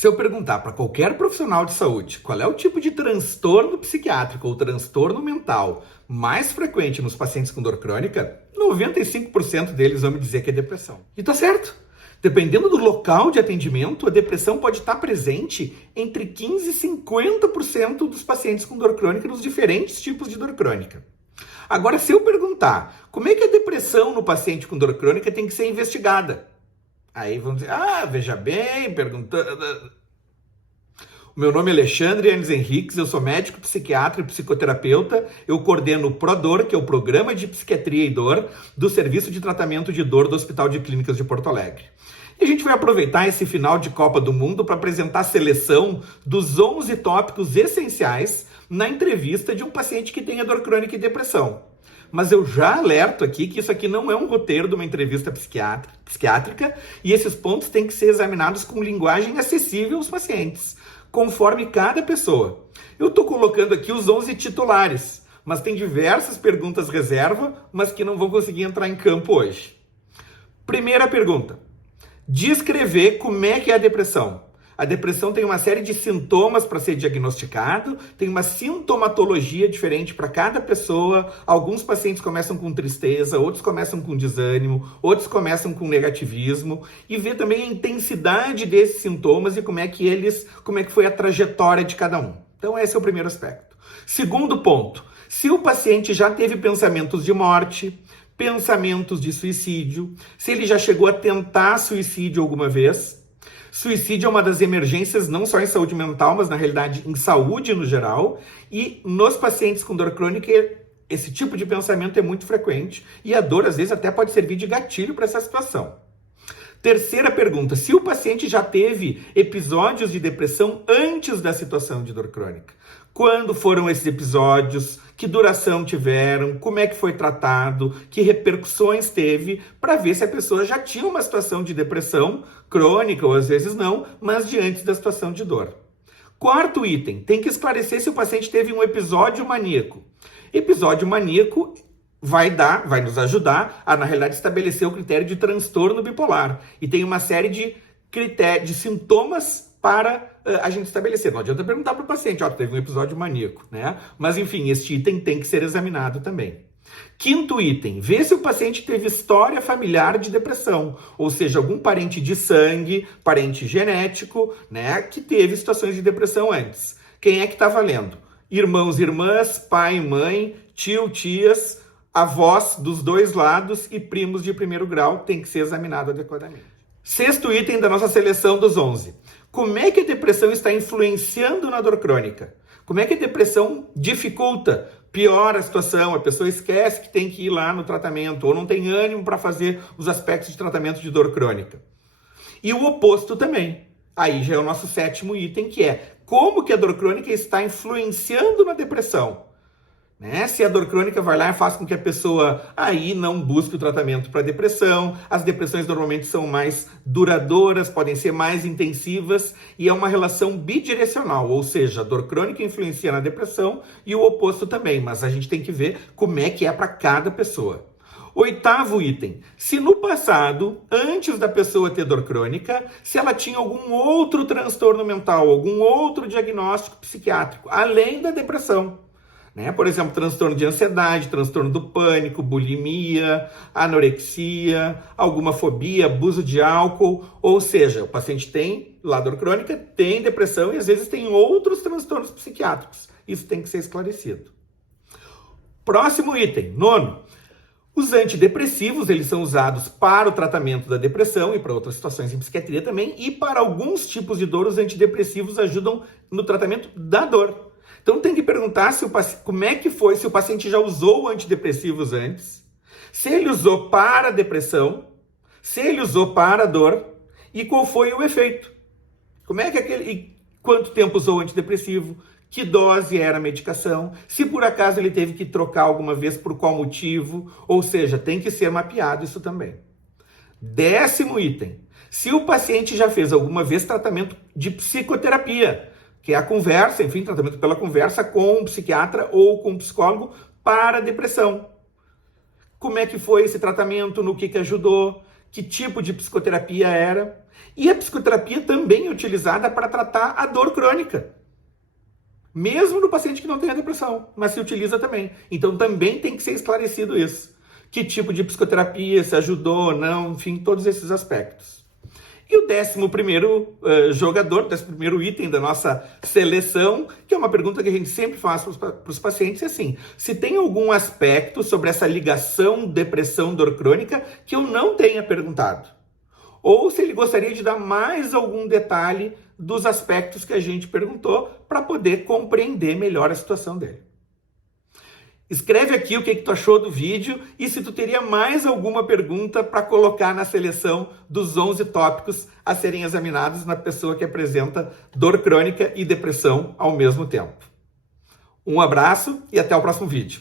Se eu perguntar para qualquer profissional de saúde qual é o tipo de transtorno psiquiátrico ou transtorno mental mais frequente nos pacientes com dor crônica, 95% deles vão me dizer que é depressão. E tá certo. Dependendo do local de atendimento, a depressão pode estar presente entre 15% e 50% dos pacientes com dor crônica nos diferentes tipos de dor crônica. Agora, se eu perguntar como é que a depressão no paciente com dor crônica tem que ser investigada, aí vão dizer, veja bem, perguntando. O meu nome é Alexandre Enes Henriques, eu sou médico, psiquiatra e psicoterapeuta. Eu coordeno o ProDor, que é o Programa de Psiquiatria e Dor do Serviço de Tratamento de Dor do Hospital de Clínicas de Porto Alegre. E a gente vai aproveitar esse final de Copa do Mundo para apresentar a seleção dos 11 tópicos essenciais na entrevista de um paciente que tenha dor crônica e depressão. Mas eu já alerto aqui que isso aqui não é um roteiro de uma entrevista psiquiátrica e esses pontos têm que ser examinados com linguagem acessível aos pacientes, conforme cada pessoa. Eu estou colocando aqui os 11 titulares, mas tem diversas perguntas reserva, mas que não vão conseguir entrar em campo hoje. Primeira pergunta. Descrever como é que é a depressão. A depressão tem uma série de sintomas para ser diagnosticado, tem uma sintomatologia diferente para cada pessoa. Alguns pacientes começam com tristeza, outros começam com desânimo, outros começam com negativismo, e ver também a intensidade desses sintomas e como é que foi a trajetória de cada um. Então esse é o primeiro aspecto. Segundo ponto, se o paciente já teve pensamentos de morte, pensamentos de suicídio, se ele já chegou a tentar suicídio alguma vez. Suicídio é uma das emergências não só em saúde mental, mas na realidade em saúde no geral, e nos pacientes com dor crônica esse tipo de pensamento é muito frequente e a dor às vezes até pode servir de gatilho para essa situação. Terceira pergunta, se o paciente já teve episódios de depressão antes da situação de dor crônica. Quando foram esses episódios? Que duração tiveram? Como é que foi tratado? Que repercussões teve? Para ver se a pessoa já tinha uma situação de depressão crônica, ou às vezes não, mas de antes da situação de dor. Quarto item, tem que esclarecer se o paciente teve um episódio maníaco. Episódio maníaco vai nos ajudar a, na realidade, estabelecer o critério de transtorno bipolar. E tem uma série de critérios, de sintomas para a gente estabelecer. Não adianta perguntar para o paciente, teve um episódio maníaco, né? Mas, enfim, este item tem que ser examinado também. Quinto item, ver se o paciente teve história familiar de depressão, ou seja, algum parente de sangue, parente genético, né, que teve situações de depressão antes. Quem é que está valendo? Irmãos e irmãs, pai e mãe, tio, tias, avós dos dois lados e primos de primeiro grau tem que ser examinado adequadamente. Sexto item da nossa seleção dos 11. Como é que a depressão está influenciando na dor crônica? Como é que a depressão dificulta, piora a situação? A pessoa esquece que tem que ir lá no tratamento ou não tem ânimo para fazer os aspectos de tratamento de dor crônica. E o oposto também. Aí já é o nosso sétimo item, que é como que a dor crônica está influenciando na depressão. Né? Se a dor crônica vai lá e faz com que a pessoa aí não busque o tratamento para depressão, as depressões normalmente são mais duradouras, podem ser mais intensivas e é uma relação bidirecional, ou seja, a dor crônica influencia na depressão e o oposto também, mas a gente tem que ver como é que é para cada pessoa. Oitavo item, se no passado, antes da pessoa ter dor crônica, se ela tinha algum outro transtorno mental, algum outro diagnóstico psiquiátrico, além da depressão. Né? Por exemplo, transtorno de ansiedade, transtorno do pânico, bulimia, anorexia, alguma fobia, abuso de álcool, ou seja, o paciente tem dor crônica, tem depressão e às vezes tem outros transtornos psiquiátricos. Isso tem que ser esclarecido. Próximo item, nono. Os antidepressivos, eles são usados para o tratamento da depressão e para outras situações em psiquiatria também, e para alguns tipos de dor, os antidepressivos ajudam no tratamento da dor. Então tem que perguntar como é que foi, se o paciente já usou antidepressivos antes, se ele usou para a depressão, se ele usou para a dor e qual foi o efeito. E quanto tempo usou o antidepressivo, que dose era a medicação, se por acaso ele teve que trocar alguma vez, por qual motivo, ou seja, tem que ser mapeado isso também. 10º item, se o paciente já fez alguma vez tratamento de psicoterapia, que é a conversa, enfim, tratamento pela conversa com um psiquiatra ou com um psicólogo para a depressão. Como é que foi esse tratamento, no que ajudou, que tipo de psicoterapia era. E a psicoterapia também é utilizada para tratar a dor crônica. Mesmo no paciente que não tem a depressão, mas se utiliza também. Então também tem que ser esclarecido isso. Que tipo de psicoterapia, se ajudou ou não, enfim, todos esses aspectos. E o 11º jogador, 11º item da nossa seleção, que é uma pergunta que a gente sempre faz para os pacientes, é assim: se tem algum aspecto sobre essa ligação depressão-dor crônica que eu não tenha perguntado? Ou se ele gostaria de dar mais algum detalhe dos aspectos que a gente perguntou para poder compreender melhor a situação dele. Escreve aqui o que tu achou do vídeo e se tu teria mais alguma pergunta para colocar na seleção dos 11 tópicos a serem examinados na pessoa que apresenta dor crônica e depressão ao mesmo tempo. Um abraço e até o próximo vídeo.